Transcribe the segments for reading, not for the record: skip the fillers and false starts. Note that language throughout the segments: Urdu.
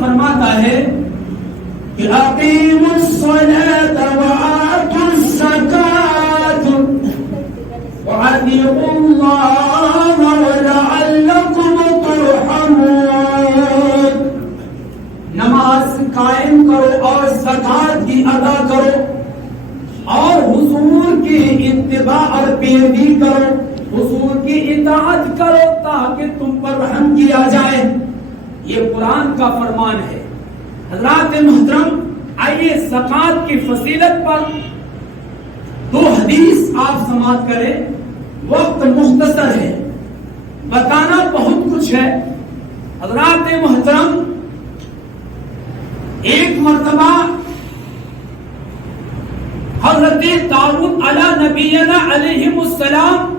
فرماتا ہے کہ اقیموا الصلاة وآتوا الزکاة وأطیعوا اللہ ولعلکم ترحمون. نماز قائم کرو اور زکات بھی ادا کرو اور حضور کی اتباع اور پیروی کرو، حضور کی اطاعت کرو تاکہ تم پر رحم کیا جائے. یہ قرآن کا فرمان ہے. حضرات محترم، آئیے زکات کی فضیلت پر دو حدیث آپ سماعت کریں. وقت مختصر ہے، بتانا بہت کچھ ہے. حضرات محترم، ایک مرتبہ حضرت داؤد علی نبینا علیہ السلام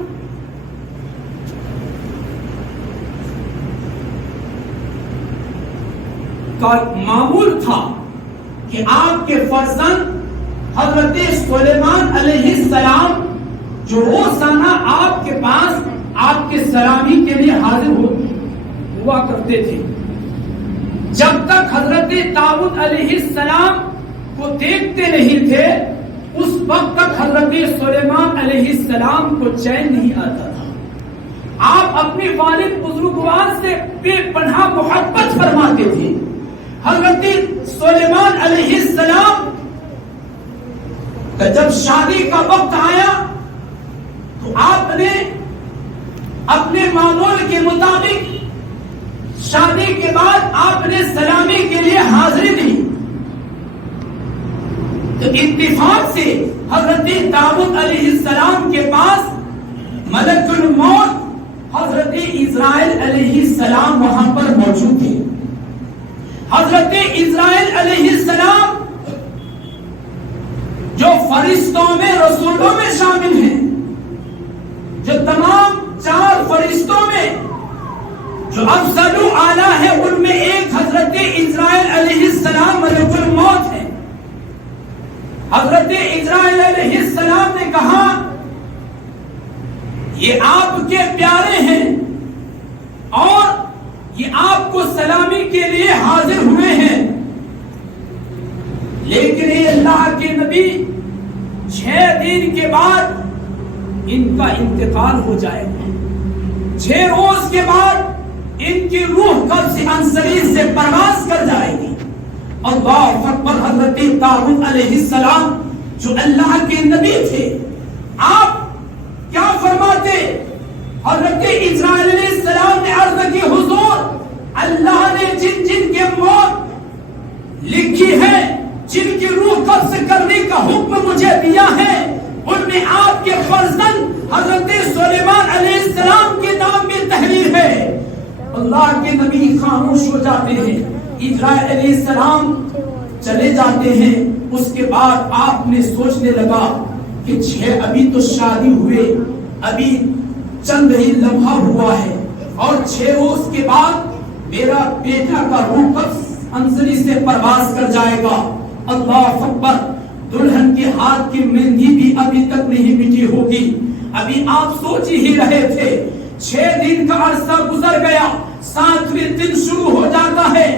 کا معمول تھا کہ آپ کے فرزند حضرت سلیمان علیہ السلام جو روزانہ آپ کے پاس آپ کے سلامی کے لیے حاضر ہوا کرتے تھے. جب تک حضرت داؤد علیہ السلام کو دیکھتے نہیں تھے اس وقت تک حضرت سلیمان علیہ السلام کو چین نہیں آتا تھا. آپ اپنے والد بزرگوار سے بے پناہ محبت فرماتے تھے. حضرت سلیمان علیہ السلام کا جب شادی کا وقت آیا تو آپ نے اپنے معمول کے مطابق شادی کے بعد آپ نے سلامی کے لیے حاضری دی. تو اتفاق سے حضرت داؤد علیہ السلام کے پاس ملک الموت حضرت اسرائیل علیہ السلام وہاں پر موجود تھے. حضرت اسرائیل علیہ السلام جو فرشتوں میں رسولوں میں شامل ہیں، جو تمام 4 فرشتوں میں جو افضل و اعلیٰ ہے ان میں ایک حضرت اسرائیل علیہ السلام ملک الموت ہے. حضرت اسرائیل علیہ السلام نے کہا یہ آپ کے پیارے ہیں اور یہ آپ کو سلامی کے لیے حاضر ہوئے ہیں، لیکن اے اللہ کے نبی 6 دن کے بعد ان کا انتقال ہو جائے گا. 6 روز کے بعد ان کی روح قبض عنصری سے پرواز کر جائے گی. اللہ اکبر. حضرت داؤد علیہ السلام جو اللہ کے نبی تھے، آپ کیا فرماتے؟ حضرت اسرائیل علیہ السلام نے عرض کی حضور اللہ نے جن جن کے موت لکھی ہے، جن کی روح قبض کرنے کا حکم مجھے دیا ہے، ان میں آپ کے فرزند حضرت سلیمان علیہ السلام کے نام میں تحریر ہے. اللہ کے نبی خاموش ہو جاتے ہیں. اسرائیل علیہ السلام چلے جاتے ہیں. اس کے بعد آپ نے سوچنے لگا کہ 6 ابھی تو شادی ہوئے، ابھی چند ہی لمحہ ہوا ہے اور 6 روز کے بعد میرا بیٹا کا روح قبض عنصری سے پرواز کر جائے گا. اللہ اکبر. دلہن کے ہاتھ کی مہندی بھی ابھی تک نہیں مٹی ہوگی. ابھی آپ سوچ ہی رہے تھے. 6 دن کا عرصہ گزر گیا، 7ویں دن شروع ہو جاتا ہے.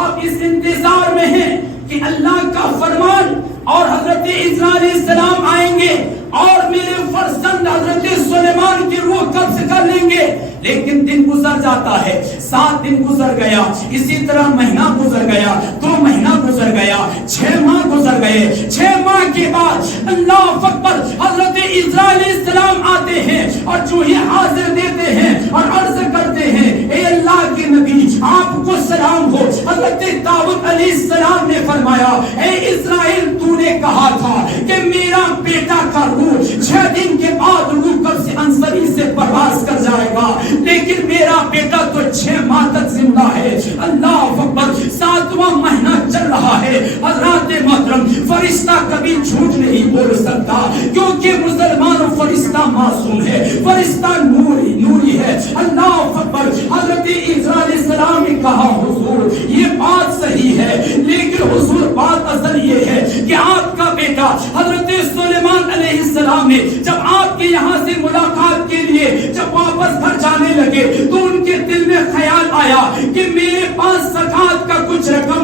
آپ اس انتظار میں ہیں کہ اللہ کا فرمان اور حضرت اسرائیل علیہ السلام آئیں گے اور میرے فرزند حضرت سلیمان کی روح قبض کر لیں گے. لیکن دن گزر جاتا ہے. 7 دن گزر گیا، اسی طرح مہینہ گزر گیا، 2 مہینہ گزر گیا، 6 ماہ گزر گئے. 6 ماہ کے بعد اللہ اکبر حضرت اسرائیل علیہ السلام آتے ہیں اور جو ہی حاضر دیتے ہیں اور عرض کرتے ہیں اے اللہ کے نبی آپ کو سلام ہو. حضرت داؤد علیہ السلام نے فرمایا اے اسرائیل تو نے کہا تھا کہ میرا بیٹا کا روح 6 دن کے بعد روح قبض عنصری سے پرواز کر جائے گا، لیکن میرا بیٹا تو 6 ماہ تک زندہ ہے. اللہ اکبر. 7واں مہینہ چل رہا ہے. حضرات محترم، فرشتہ کبھی جھوٹ نہیں بول سکتا کیونکہ مسلمان فرشتہ معصوم ہے، فرشتہ نوری ہے. اللہ اکبر. حضرت اسرائیل علیہ السلام نے کہا حضور یہ بات صحیح ہے، لیکن حضور بات اصل یہ ہے کہ آپ کا بیٹا حضرت سلیمان علیہ السلام نے جب آپ کے یہاں سے ملاقات کے لیے جب واپس گھر جانے لگے تو ان کے دل میں خیال آیا کہ میرے پاس زکات کا کچھ رقم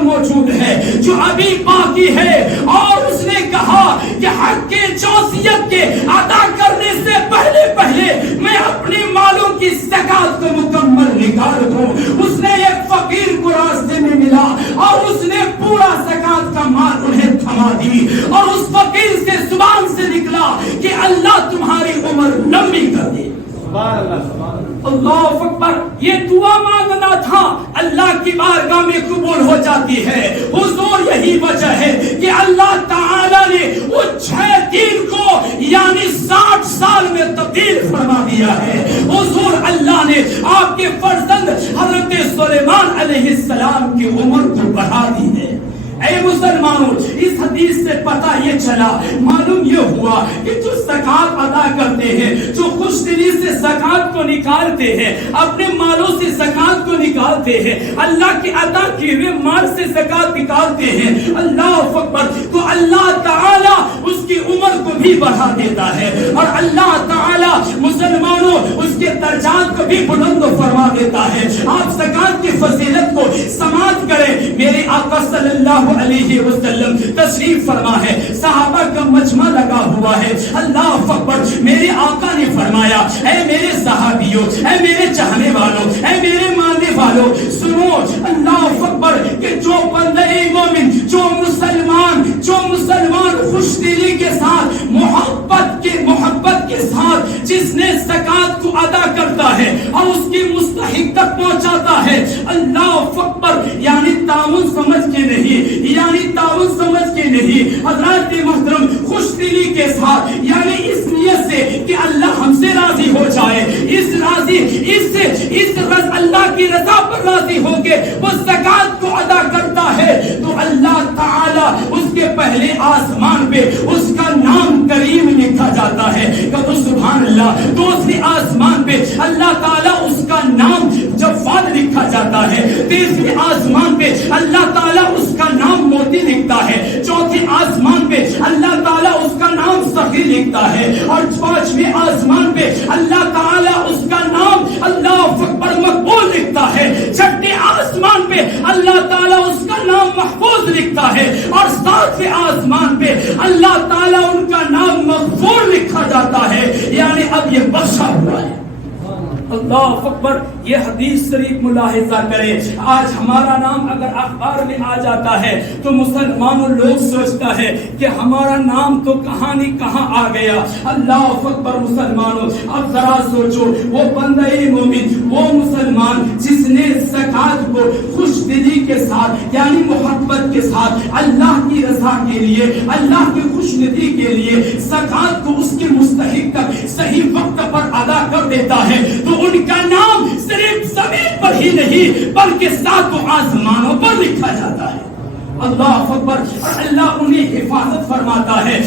جو ابھی باقی ہے، اور اس نے کہا کہ حق کے جوسیت کے ادا کرنے سے پہلے میں اپنی مالوں کی زکات کو مکمل نکال دوں۔ اس نے ایک فقیر کو راستے میں ملا اور اس نے پورا زکات کا مال انہیں تھما دی، اور اس فقیر سے زبان سے نکلا کہ اللہ تمہاری عمر لمبی کر دے۔ اللہ اکبر، یہ دعا مانگنا تھا، اللہ کی بارگاہ میں قبول ہو جاتی ہے۔ حضور یہی وجہ ہے کہ اللہ تعالی نے اس 6 دن کو یعنی 60 سال میں تبدیل فرما دیا ہے۔ حضور اللہ نے آپ کے فرزند حضرت سلیمان علیہ السلام کی عمر کو بڑھا دی ہے۔ اے مسلمانوں، اس حدیث سے پتہ یہ چلا، معلوم یہ ہوا کہ جو زکات ادا کرتے ہیں، جو خوش دلی سے زکات کو نکالتے ہیں، اپنے مالوں سے زکات کو نکالتے ہیں، اللہ کے عطا کیے ہوئے مال سے زکات نکالتے ہیں، اللہ اکبر، تو اللہ تعالی اس کی عمر کو بھی بڑھا دیتا ہے، اور اللہ تعالی مسلمانوں اس کے درجات کو بھی بلند فرما دیتا ہے۔ آپ زکات کی فضیلت کو سماعت کریں۔ میرے آقا صلی اللہ علیہ وسلم تشریف فرما ہے، صحابہ کا مجمع لگا ہوا ہے، اللہ اکبر، میرے آقا نے فرمایا، اے میرے صحابیوں، اے میرے چاہنے والوں، اے میرے ماننے والوں، سنو، اللہ اکبر، کہ جو بندہ مومن، جو مسلمان خوش دلی کے ساتھ محبت کے ساتھ جس نے زکات کو ادا کرتا ہے اور اس کی مستحق تک پہنچاتا ہے، اللہ اکبر، یعنی تعاون سمجھ کے نہیں، حضرات محترم، خوش دلی کے ساتھ، یعنی اس نیت سے کہ اللہ ہم سے راضی ہو جائے، اللہ کی رضا پر راضی ہو کے وہ زکات کو ادا کرتا ہے، تو اللہ تعالی اس کے پہلے آسمان پہ اس کا نام کریم لکھا جاتا ہے، کہ سبحان اللہ۔ دوسری آسمان پہ اللہ تعالیٰ اس کا نام جواد لکھا جاتا ہے، تیسری آسمان پہ اللہ تعالیٰ اس کا نام موتی لکھتا ہے، چوتھی آسمان پہ اللہ تعالیٰ اس کا نام سخی لکھتا ہے، اور پانچویں آسمان پہ اللہ تعالیٰ اس کا نام اللہ اکبر مقبول لکھتا ہے، چھٹے آسمان پہ اللہ تعالیٰ اس کا نام محفوظ لکھتا ہے، اور ساتویں آسمان پہ اللہ تعالیٰ ان کا نام مغفور لکھا جاتا ہے، یعنی اب یہ بخشا ہوا ہے۔ اللہ اکبر، یہ حدیث شریف ملاحظہ کرے، آج ہمارا نام اگر اخبار میں آ جاتا ہے تو مسلمانوں لوگ سوچتا ہے کہ ہمارا نام تو کہانی کہاں آ گیا۔ اللہ اکبر، مسلمانوں اب ذرا سوچو، وہ بندہ مومن، وہ مسلمان جس نے زکات کو خوش دلی کے ساتھ یعنی محبت کے ساتھ اللہ کی رضا کے لیے، اللہ کی خوش ندی کے لیے زکات کو اس کے مستحق تک صحیح وقت پر ادا کر دیتا ہے، تو ان کا نام صرف زمین پر ہی نہیں بلکہ ساتوں آسمانوں پر لکھا جاتا ہے۔ اللہ اکبر، اور اللہ انہیں حفاظت فرماتا ہے۔